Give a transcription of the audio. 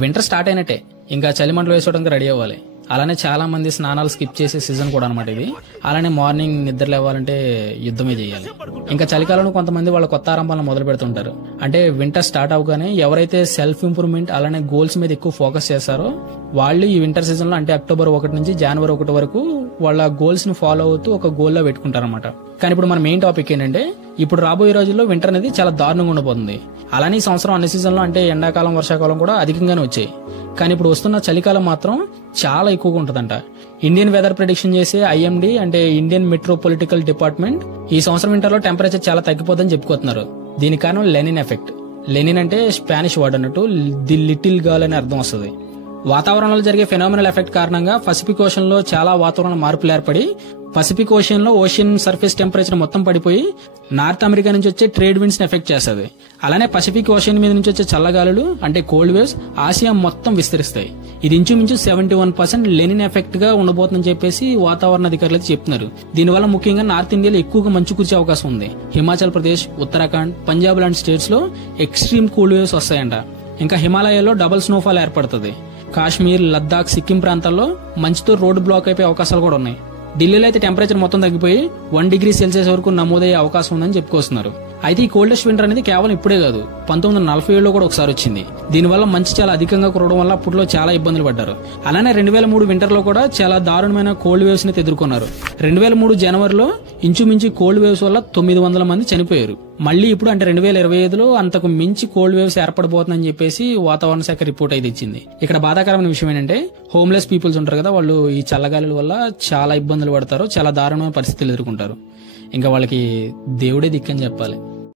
Winter start అయినట్టే, ఇంకా చలిమంటలు వేసుకోవడానికి రెడీ అవ్వాలి. అలానే చాలా మంది స్నానాలు స్కిప్ చేసే సీజన్ కూడా అనమాట ఇది. అలానే మార్నింగ్ నిద్ర లేవాలంటే యుద్ధమే చేయాలి. ఇంకా చలికాలంలో కొంతమంది వాళ్ళ కొత్త ఆరంభాలను మొదలు పెడుతుంటారు. అంటే వింటర్ స్టార్ట్ అవగానే ఎవరైతే సెల్ఫ్ ఇంప్రూవ్మెంట్ అలానే గోల్స్ మీద ఎక్కువ ఫోకస్ చేస్తారో వాళ్ళు ఈ వింటర్ సీజన్ లో, అంటే అక్టోబర్ 1 నుంచి జనవరి 1 వరకు వాళ్ళ గోల్స్ ని ఫాలో అవుతూ ఒక గోల్ లో పెట్టుకుంటారన్నమాట. కానీ ఇప్పుడు మన మెయిన్ టాపిక్ ఏంటంటే, ఇప్పుడు రాబోయే రోజుల్లో వింటర్ అనేది చాలా దారుణంగా ఉండబోతుంది. అలానే ఈ సంవత్సరం అన్ని సీజన్లో, అంటే ఎండాకాలం వర్షాకాలం కూడా అధికంగానే వచ్చాయి. కానీ ఇప్పుడు వస్తున్న చలికాలం మాత్రం చాలా ఎక్కువగా ఉంటుందంట. ఇండియన్ వెదర్ ప్రెడిక్షన్ చేసే ఐఎండీ, అంటే ఇండియన్ మెట్రోపొలిటికల్ డిపార్ట్మెంట్, ఈ సంవత్సరం వింటర్ లో టెంపరేచర్ చాలా తగ్గిపోతుందని చెప్పుకుంటున్నారు. దీని కారణం లెనిన్ ఎఫెక్ట్. లెనిన్ అంటే స్పానిష్ వర్డ్ అన్నట్టు ది లిటిల్ గర్ల్ అని అర్థం వస్తుంది. వాతావరణంలో జరిగే ఫెనామినల్ ఎఫెక్ట్ కారణంగా పసిఫిక్ ఓషన్ లో చాలా వాతావరణ మార్పులు ఏర్పడి పసిఫిక్ ఓషన్ లో ఓషన్ సర్ఫేస్ టెంపరేచర్ మొత్తం పడిపోయి నార్త్ అమెరికా నుంచి వచ్చే ట్రేడ్ విండ్స్ ని ఎఫెక్ట్ చేస్తుంది. అలానే పసిఫిక్ ఓషన్ మీద నుంచి వచ్చే చల్లగాలులు, అంటే కోల్డ్ వేవ్స్, ఆసియా మొత్తం విస్తరిస్తాయి. ఇది ఇంచుమించు 71% లెనిన్ ఎఫెక్ట్ గా ఉండబోతుందని చెప్పేసి వాతావరణ అధికారులు అయితే చెప్తున్నారు. దీనివల్ల ముఖ్యంగా నార్త్ ఇండియాలో ఎక్కువగా మంచు కురిసే అవకాశం ఉంది. హిమాచల్ ప్రదేశ్, ఉత్తరాఖండ్, పంజాబ్ లాంటి స్టేట్స్ లో ఎక్స్ట్రీమ్ కూల్ వేవ్స్ వస్తాయంట. ఇంకా హిమాలయాల్లో డబుల్ స్నోఫాల్ ఏర్పడుతుంది. కాశ్మీర్, లద్దాఖ్, సిక్కిం ప్రాంతాల్లో మంచుతో రోడ్డు బ్లాక్ అయిపోయే అవకాశాలు కూడా ఉన్నాయి. ఢిల్లీలో అయితే టెంపరేచర్ మొత్తం తగ్గిపోయి 1 డిగ్రీ సెల్సియస్ వరకు నమోదయ్యే అవకాశం ఉందని చెప్పుకొస్తున్నారు. అయితే ఈ కోల్డెస్ట్ వింటర్ అనేది కేవలం ఇప్పుడే కాదు, 1947లో కూడా ఒకసారి వచ్చింది. దీనివల్ల మంచు చాలా అధికంగా కురవడం వల్ల అప్పట్లో చాలా ఇబ్బందులు పడ్డారు. అలానే 2003 వింటర్ లో కూడా చాలా దారుణమైన కోల్డ్ వేవ్స్ ని ఎదుర్కొన్నారు. 2003 జనవరిలో ఇంచుమించు కోల్డ్ వేవ్స్ వల్ల 900 మంది చనిపోయారు. మళ్ళీ ఇప్పుడు, అంటే 2025లో అంతకు మించి కోల్డ్ వేవ్స్ ఏర్పడబోతుందని చెప్పేసి వాతావరణ శాఖ రిపోర్ట్ అయితే ఇచ్చింది. ఇక్కడ బాధాకరమైన విషయం ఏంటంటే, హోమ్లెస్ పీపుల్స్ ఉంటారు కదా, వాళ్ళు ఈ చల్లగాలుల వల్ల చాలా ఇబ్బందులు పడతారు, చాలా దారుణమైన పరిస్థితులు ఎదుర్కొంటారు. ఇంకా వాళ్ళకి దేవుడే దిక్కని చెప్పాలి.